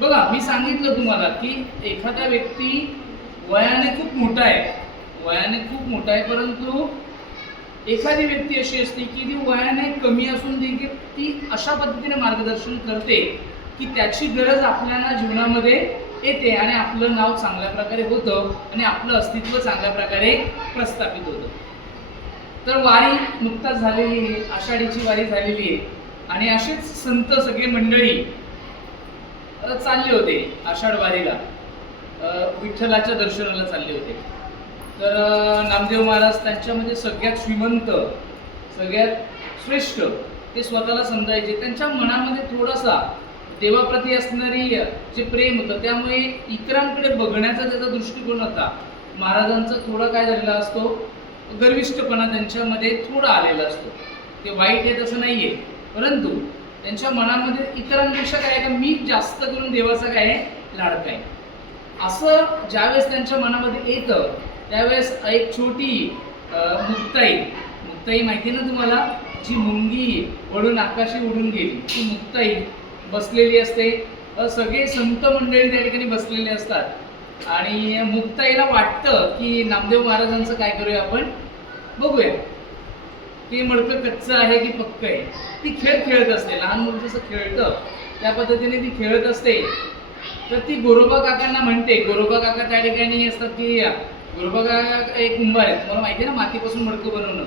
बघा, मी सांगितलं तुम्हाला की एखादा व्यक्ती वयाने खूप मोठा आहे, परंतु एखादी व्यक्ती अशी असते की ती वयाने कमी असून देखील ती अशा पद्धतीने मार्गदर्शन करते की त्याची गरज आपल्याला जीवनामध्ये येते आणि आपलं नाव चांगल्या प्रकारे होतं आणि आपलं अस्तित्व चांगल्या प्रकारे प्रस्थापित होतं. तर वारी नुकताच झालेली आहे, आषाढीची वारी झालेली आहे आणि असेच संत सगळे मंडळी चालले होते आषाढ वारीला, विठ्ठलाच्या दर्शनाला चालले होते. तर नामदेव महाराज त्यांच्यामध्ये सगळ्यात श्रीमंत, सगळ्यात श्रेष्ठ ते स्वतःला समजायचे. त्यांच्या मनामध्ये थोडासा देवाप्रती असणारी जे प्रेम होतं, त्यामुळे इतरांकडे बघण्याचा त्याचा दृष्टिकोन होता. महाराजांचा थोडा काय झालेला असतो, गर्विष्ठपणा त्यांच्यामध्ये थोडा आलेला असतो. ते वाईट आहे तसं नाही आहे, परंतु त्यांच्या मनामध्ये इतरांपेक्षा काय आहे, मी जास्त करून देवाचा काय आहे, लाडका आहे, असं ज्यावेळेस त्यांच्या मनामध्ये येतं त्यावेळेस एक छोटी मुक्ताई माहिती ना तुम्हाला, जी मुंगी ओढून आकाशी उडून गेली, ती मुक्ताई बसलेली असते. सगळे संत मंडळी त्या ठिकाणी बसलेले असतात आणि मुक्ताईला वाटतं की नामदेव महाराजांचं काय करूया आपण, बघूया ते मडकं कच्चं आहे की पक्क आहे. ती खेळ खेळत असते, लहान मुलं जसं खेळतं त्या पद्धतीने ती खेळत असते. तर ती गोरोबा काकांना म्हणते, गोरोबा काका त्या ठिकाणी असतात की गोरोबा काका एक कुंभार आहेत, तुम्हाला माहिती आहे ना, मातीपासून मडकं बनवणं.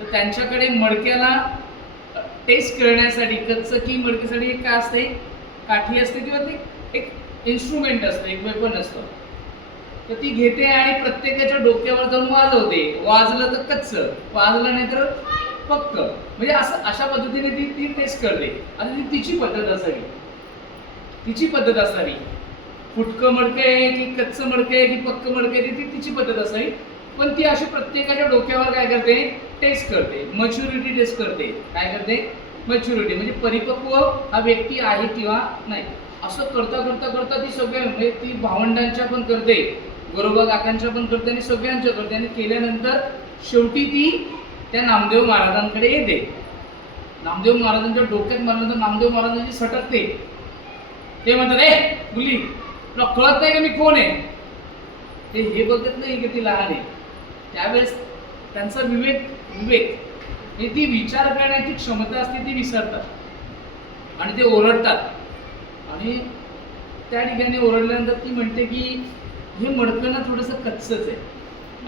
तर त्यांच्याकडे मडक्याला टेस्ट करण्यासाठी कच्चं की मडकीसाठी एक काय असते, काठी असते किंवा ते एक इन्स्ट्रुमेंट असतं, एक वेपन असतं. तर ती घेते आणि प्रत्येकाच्या डोक्यावर जाऊन वाजवते. वाजलं तर कच्चं, वाजलं नाही तर पक्क. म्हणजे असं अशा पद्धतीने ती टेस्ट करते. आता ती तिची पद्धत असावी. फुटकं मडकं आहे की कच्चं मडकं आहे की पक्क मडकं आहे, ती तिची पद्धत असावी. पण ती अशी प्रत्येकाच्या डोक्यावर काय करते, टेस्ट करते, मॅच्युरिटी टेस्ट करते. काय करते, मॅच्युरिटी म्हणजे परिपक्व हा व्यक्ती आहे किंवा नाही. असं करता ती सगळ्या म्हणजे ती भावंडांच्या पण करते, गोरोबा काकांच्या पण करते आणि सगळ्यांच्या करते. आणि केल्यानंतर शेवटी ती त्या नामदेव महाराजांकडे येते. नामदेव महाराजांच्या डोक्यात मारल्यानंतर नामदेव महाराजांची सटकते. ते म्हणतात, ए मुली, तुला कळत नाही का मी कोण आहे. ते हे बघत नाही की ती लहान आहे. त्यावेळेस त्यांचा विवेक म्हणजे ती विचार करण्याची क्षमता असते ती विसरतात आणि ते ओरडतात. आणि त्या ठिकाणी ओरडल्यानंतर ती म्हणते की हे मडकं ना थोडंसं कच्चंच आहे,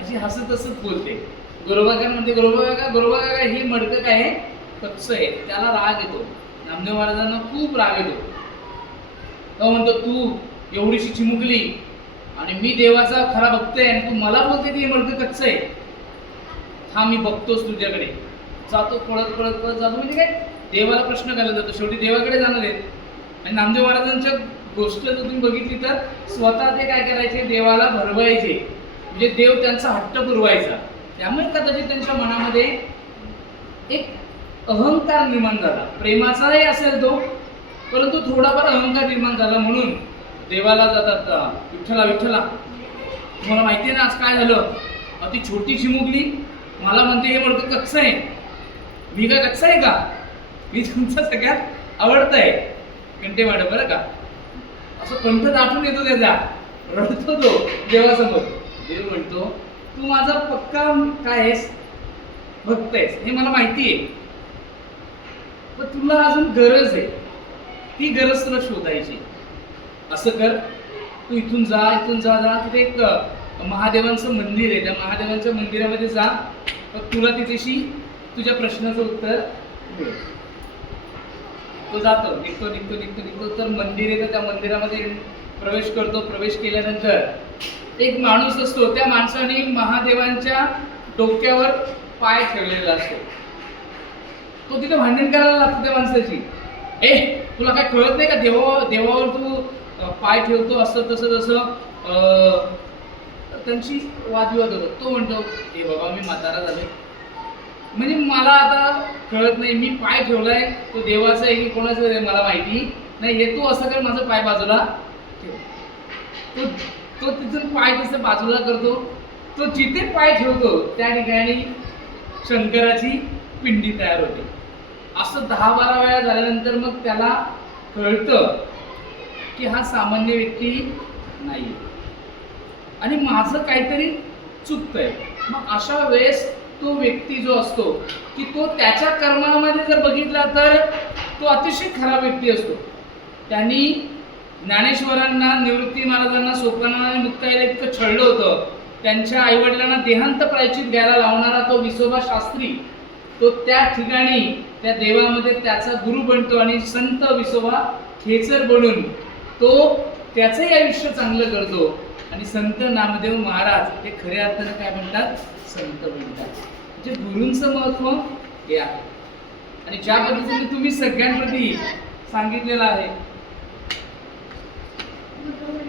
अशी हसत बोलते. गोरोबा काका म्हणते, गोरोबा काका हे मडकं काय आहे, कच्चं आहे. त्याला राग येतो, नामदेव महाराजांना खूप राग येतो. तो म्हणतो, तू एवढीशी चिमुकली आणि मी देवाचा खरा भक्त आहे आणि तू मला बोलते की हे मडकं कच्चं आहे. हा मी बघतोच तुझ्याकडे. जातो पळत जातो. म्हणजे काय, देवाला प्रश्न घालला जातो, शेवटी देवाकडे जाणार आहेत. आणि नामदेव महाराजांच्या गोष्ट जर तुम्ही बघितली तर स्वतः ते काय करायचे, देवाला भरवायचे, म्हणजे देव त्यांचा हट्ट पुरवायचा. त्यामुळे कदाचित त्यांच्या मनामध्ये एक अहंकार निर्माण झाला. प्रेमाचाही असेल तो, परंतु थोडाफार अहंकार निर्माण झाला. म्हणून देवाला जातात, विठ्ठला तुम्हाला माहिती आहे ना आज काय झालं, ती छोटी चिमुकली मला म्हणते हे मडकं कच्चं आहे. मी काय कच्चं आहे का, मी तुमचा सगळ्यात आवडतं आहे. कंठे वाढ बरं का, असं कंठ दाटून येतो त्याचा, रडतो तो देवासमोर. देव म्हणतो, तू माझा पक्का काय आहेस, भक्त आहेस, हे मला माहिती आहे, पण तुला अजून गरज आहे. ती गरज तुला शोधायची. असं कर, तू इथून जा तिथे एक महादेवांचं मंदिर आहे, त्या महादेवांच्या मंदिरामध्ये जा, तर तुला तिथेशी तुझ्या प्रश्नाचं उत्तर मिळेल. तो जातो, निघतो तर मंदिर आहे, तर त्या मंदिरामध्ये प्रवेश करतो. प्रवेश केल्यानंतर एक माणूस असतो, त्या माणसाने महादेवांच्या डोक्यावर पाय ठेवलेला असतो. तो तिथे भांडण करायला लागतो त्या माणसाची. तुला काय कळत नाही का, देवावर तू पाय ठेवतो, असं तसं त्यांची वादविवाद होतो. तो म्हणतो, हे बाबा मी म्हातारा झालोय, म्हणजे मला आता कळत नाही, मी पाय ठेवलाय तो देवाचा आहे की कोणाचा आहे मला माहिती नाही. हे तू असं कर, माझा पाय बाजूला ठेव. तो तिथून पाय तसं बाजूला करतो. तो जिथे पाय ठेवतो त्या ठिकाणी शंकराची पिंडी तयार होते. असं 10-12 वेळा झाल्यानंतर मग त्याला कळतं की हा सामान्य व्यक्ती नाही आणि माझं काहीतरी चुकतंय. मग अशा वेळेस तो व्यक्ती जो असतो की तो त्याच्या कर्मामध्ये जर बघितला तर तो अतिशय खराब व्यक्ती असतो. त्यांनी ज्ञानेश्वरांना, निवृत्ती महाराजांना, सोपानांना आणि मुक्ताईला इतकं छळलं होतं. त्यांच्या आईवडिलांना देहांत प्रायचित घ्यायला लावणारा तो विसोबा शास्त्री, तो त्या ठिकाणी त्या देवामध्ये त्याचा गुरु बनतो आणि संत विसोबा खेचर बनून तो त्याचंही आयुष्य चांगलं करतो. आणि संत नामदेव महाराज हे खऱ्या अर्थानं काय म्हणतात? संत म्हणतात. म्हणजे गुरूंचं महत्व हे आहे. आणि ज्या पद्धतीने तुम्ही सगळ्यांप्रती सांगितलेलं आहे